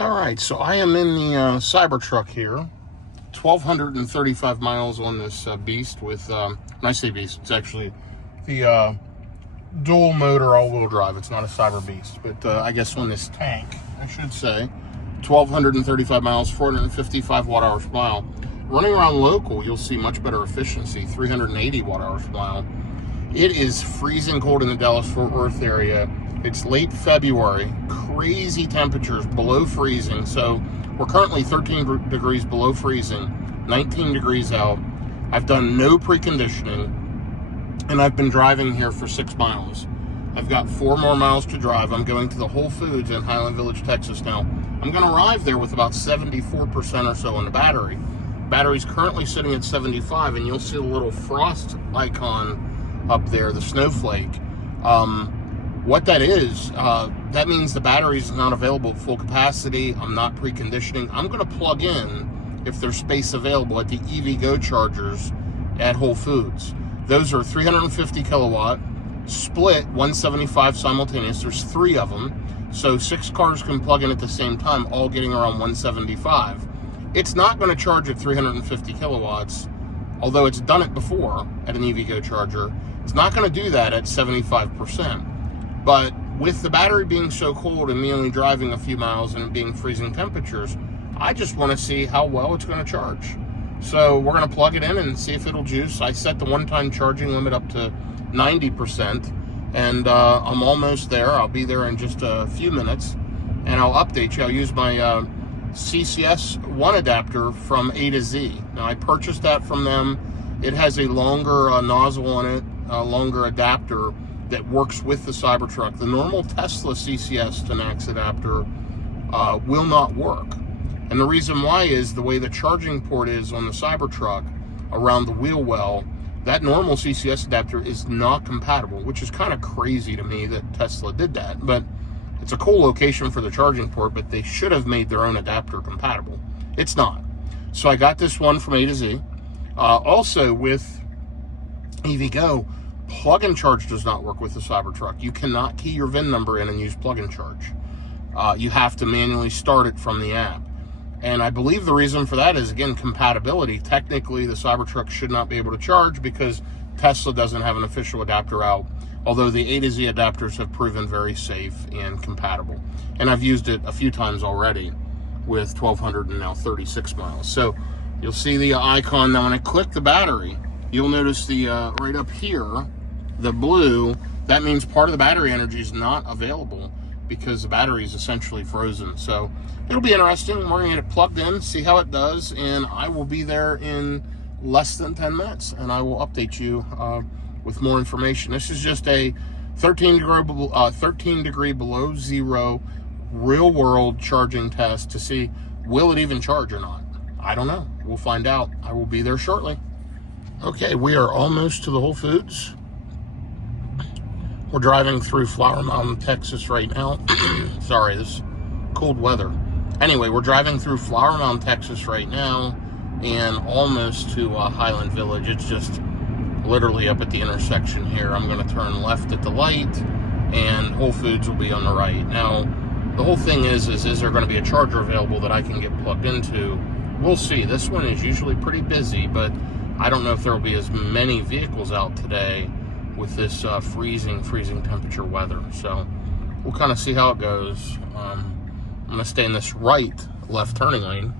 All right, so I am in the Cybertruck here. 1,235 miles on this beast with, when I say beast, it's actually the dual motor all-wheel drive. It's not a Cyber Beast, but I guess on this tank, I should say. 1,235 miles, 455 watt-hours per mile. Running around local, you'll see much better efficiency, 380 watt-hours per mile. It is freezing cold in the Dallas-Fort Worth area. It's late February, crazy temperatures, below freezing. So we're currently 13 degrees below freezing, 19 degrees out. I've done no preconditioning, and I've been driving here for 6 miles. I've got 4 more miles to drive. I'm going to the Whole Foods in Highland Village, Texas now. I'm going to arrive there with about 74% or so on the battery. Battery's currently sitting at 75, and you'll see a little frost icon up there, the snowflake. What that is, that means the battery is not available at full capacity. I'm not preconditioning. I'm going to plug in, if there's space available, at the EVgo chargers at Whole Foods. Those are 350 kilowatt, split 175 simultaneous. There's 3 of them. So 6 cars can plug in at the same time, all getting around 175. It's not going to charge at 350 kilowatts, although it's done it before at an EVgo charger. It's not going to do that at 75%. But with the battery being so cold and me only driving a few miles and it being freezing temperatures, I just want to see how well it's going to charge. So we're going to plug it in and see if it'll juice. I set the one-time charging limit up to 90%, and I'm almost there. I'll be there in just a few minutes, and I'll update you. I'll use my CCS 1 adapter from A to Z. Now, I purchased that from them. It has a longer nozzle on it, a longer adapter that works with the Cybertruck. The normal Tesla CCS to max adapter will not work. And the reason why is the way the charging port is on the Cybertruck around the wheel well, that normal CCS adapter is not compatible, which is kind of crazy to me that Tesla did that. But it's a cool location for the charging port, but they should have made their own adapter compatible. It's not. So I got this one from A to Z. Also with EVgo, plug and charge does not work with the Cybertruck. You cannot key your VIN number in and use plug and charge. You have to manually start it from the app. And I believe the reason for that is, again, compatibility. Technically, the Cybertruck should not be able to charge because Tesla doesn't have an official adapter out, although the A to Z adapters have proven very safe and compatible. And I've used it a few times already with 1,236 miles. So you'll see the icon. Now, when I click the battery, you'll notice the right up here, the blue, that means part of the battery energy is not available because the battery is essentially frozen. So it'll be interesting. We're going to get it plugged in, see how it does, and I will be there in less than 10 minutes, and I will update you with more information. This is just a 13 degree below zero real world charging test to see will it even charge or not. I don't know. We'll find out. I will be there shortly. Okay, we are almost to the Whole Foods. We're driving through Flower Mound, Texas right now. Sorry, this cold weather. Anyway, we're driving through Flower Mound, Texas right now, and almost to Highland Village. It's just literally up at the intersection here. I'm going to turn left at the light, and Whole Foods will be on the right. Now, the whole thing is there going to be a charger available that I can get plugged into? We'll see. This one is usually pretty busy, but I don't know if there will be as many vehicles out today with this freezing temperature weather. So we'll kind of see how it goes. I'm going to stay in this left turning lane.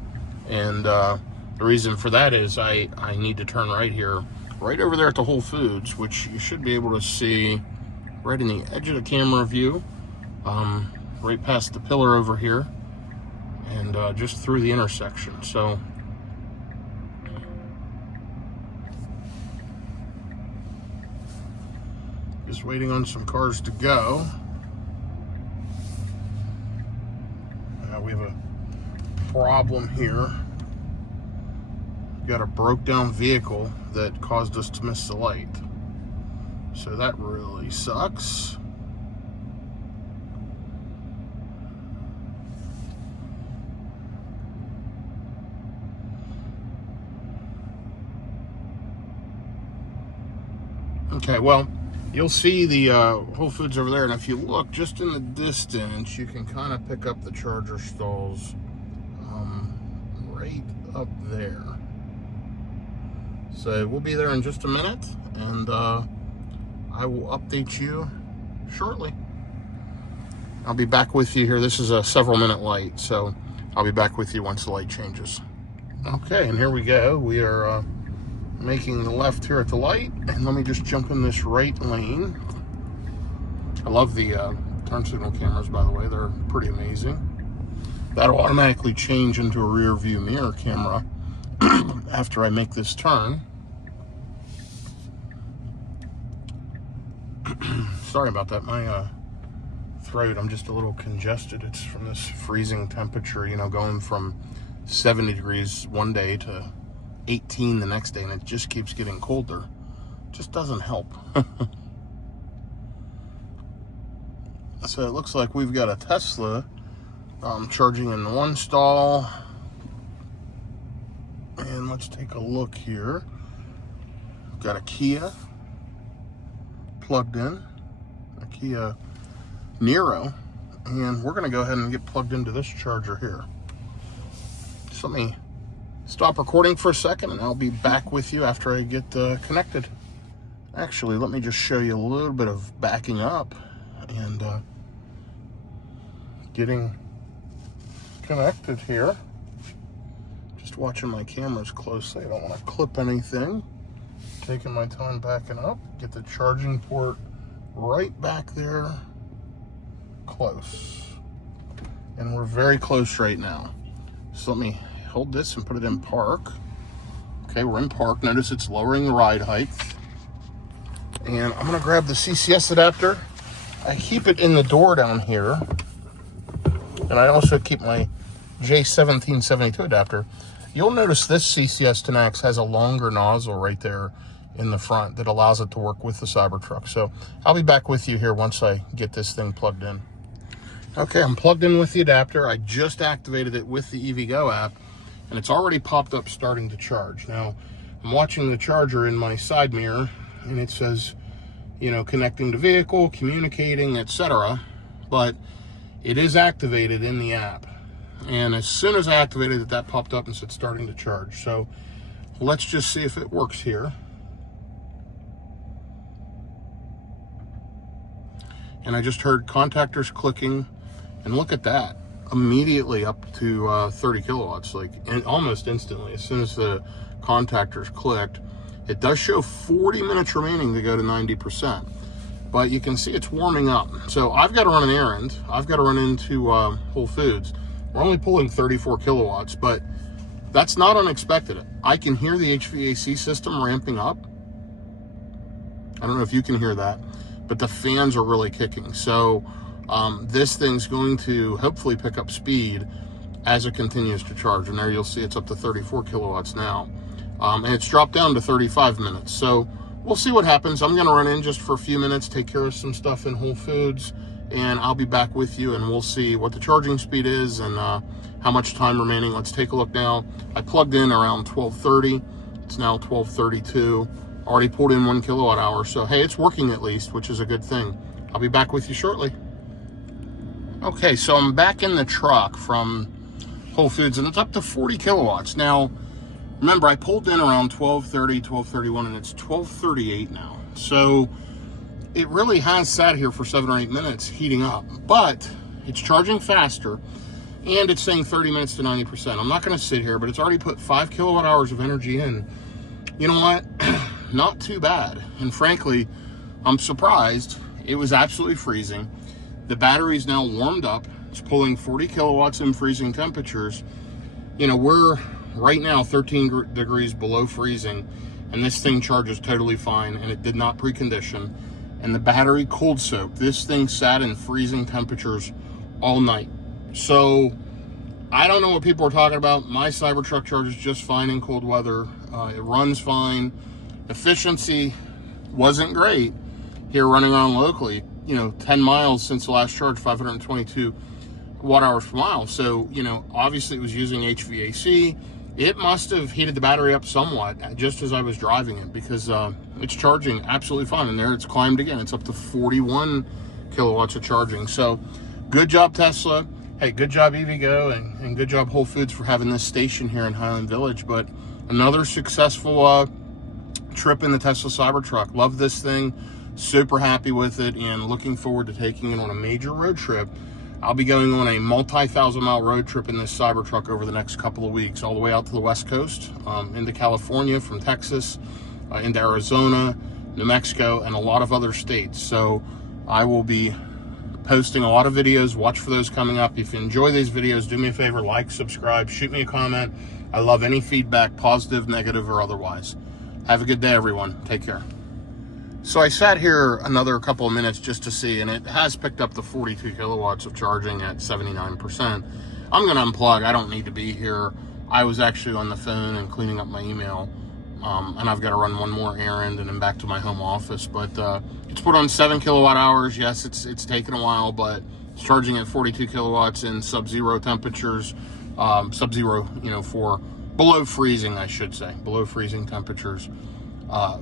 And the reason for that is I need to turn right here, right over there at the Whole Foods, which you should be able to see right in the edge of the camera view, right past the pillar over here, and just through the intersection. So just waiting on some cars to go. We have a problem here. We've got a broke down vehicle that caused us to miss the light. So that really sucks. Okay, well, You'll see the Whole Foods over there, and if you look just in the distance, you can kind of pick up the charger stalls right up there. So we'll be there in just a minute, and I will update you shortly. I'll be back with you here. This is a several minute light, so I'll be back with you once the light changes. Okay, and here we go. We are making the left here at the light, and let me just jump in this right lane. I love the turn signal cameras, by the way. They're pretty amazing. That'll automatically change into a rear view mirror camera after I make this turn. Sorry about that. My throat, I'm just a little congested. It's from this freezing temperature, you know, going from 70 degrees one day to 18 the next day, and it just keeps getting colder. Just doesn't help. So it looks like we've got a Tesla charging in one stall. And let's take a look here. We've got a Kia plugged in, a Kia Niro, and we're going to go ahead and get plugged into this charger here. So let me stop recording for a second, and I'll be back with you after I get connected. Actually, let me just show you a little bit of backing up and getting connected here. Just watching my cameras closely. I don't want to clip anything. Taking my time backing up. Get the charging port right back there. Close. And we're very close right now. So let me hold this and put it in park. Okay, we're in park. Notice it's lowering the ride height. And I'm gonna grab the CCS adapter. I keep it in the door down here. And I also keep my J1772 adapter. You'll notice this CCS 10X has a longer nozzle right there in the front that allows it to work with the Cybertruck. So I'll be back with you here once I get this thing plugged in. Okay, I'm plugged in with the adapter. I just activated it with the EVgo app, and it's already popped up starting to charge. Now, I'm watching the charger in my side mirror, and it says, you know, connecting to vehicle, communicating, etc. But it is activated in the app. And as soon as I activated it, that popped up and said starting to charge. So let's just see if it works here. And I just heard contactors clicking, and look at that. Immediately up to 30 kilowatts, like almost instantly. As soon as the contactors clicked, it does show 40 minutes remaining to go to 90%. But you can see it's warming up. So I've got to run an errand. I've got to run into Whole Foods. We're only pulling 34 kilowatts, but that's not unexpected. I can hear the HVAC system ramping up. I don't know if you can hear that, but the fans are really kicking. So this thing's going to hopefully pick up speed as it continues to charge. And there you'll see it's up to 34 kilowatts now. And it's dropped down to 35 minutes. So we'll see what happens. I'm gonna run in just for a few minutes, take care of some stuff in Whole Foods, and I'll be back with you, and we'll see what the charging speed is and how much time remaining. Let's take a look now. I plugged in around 12:30. It's now 12:32. Already pulled in 1 kilowatt hour. So hey, it's working at least, which is a good thing. I'll be back with you shortly. Okay, so I'm back in the truck from Whole Foods, and it's up to 40 kilowatts. Now, remember, I pulled in around 12:30, 12:31, and it's 12:38 now. So it really has sat here for 7 or 8 minutes heating up, but it's charging faster, and it's saying 30 minutes to 90%. I'm not going to sit here, but it's already put 5 kilowatt hours of energy in. You know what? Not too bad. And frankly, I'm surprised. It was absolutely freezing. The battery's now warmed up. It's pulling 40 kilowatts in freezing temperatures. You know, we're right now 13 degrees below freezing, and this thing charges totally fine, and it did not precondition. And the battery cold soaked. This thing sat in freezing temperatures all night. So I don't know what people are talking about. My Cybertruck charges just fine in cold weather. It runs fine. Efficiency wasn't great here running around locally. You know, 10 miles since the last charge, 522 watt hours per mile. So, you know, obviously it was using HVAC. it must have heated the battery up somewhat just as I was driving it, because it's charging absolutely fine. And there it's climbed again. It's up to 41 kilowatts of charging. So good job, Tesla. Hey, good job, EVgo, and good job, Whole Foods, for having this station here in Highland Village. But another successful trip in the Tesla Cybertruck. Love this thing. Super happy with it, and looking forward to taking it on a major road trip. I'll be going on a multi-thousand-mile road trip in this Cybertruck over the next couple of weeks, all the way out to the West Coast, into California, from Texas, into Arizona, New Mexico, and a lot of other states. So I will be posting a lot of videos. Watch for those coming up. If you enjoy these videos, do me a favor, like, subscribe, shoot me a comment. I love any feedback, positive, negative, or otherwise. Have a good day, everyone. Take care. So I sat here another couple of minutes just to see, and it has picked up the 42 kilowatts of charging at 79%. I'm going to unplug. I don't need to be here. I was actually on the phone and cleaning up my email, and I've got to run one more errand and then back to my home office. But it's put on 7 kilowatt hours. Yes, it's taken a while, but it's charging at 42 kilowatts in sub-zero temperatures. Sub-zero, for below freezing, I should say, below freezing temperatures.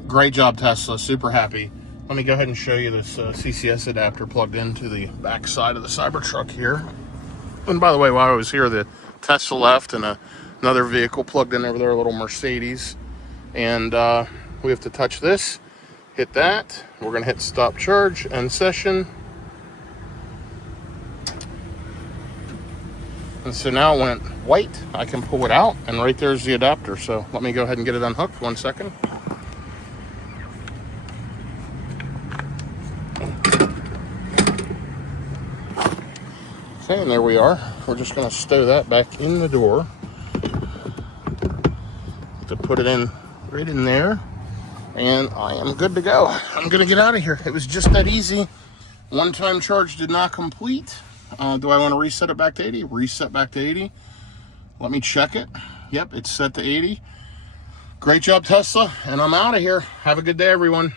Great job, Tesla. Super happy. Let me go ahead and show you this CCS adapter plugged into the back side of the Cybertruck here. And by the way, while I was here, the Tesla left and another vehicle plugged in over there, a little Mercedes. And we have to touch this, hit that. We're going to hit stop charge, end session. And so now it went white. I can pull it out, and right there's the adapter. So let me go ahead and get it unhooked. 1 second. Okay, and there we are. We're just going to stow that back in the door to put it in right in there, and I am good to go. I'm going to get out of here. It was just that easy. One-time charge did not complete. Do I want to reset it back to 80? Reset back to 80. Let me check it. Yep, it's set to 80. Great job, Tesla, and I'm out of here. Have a good day, everyone.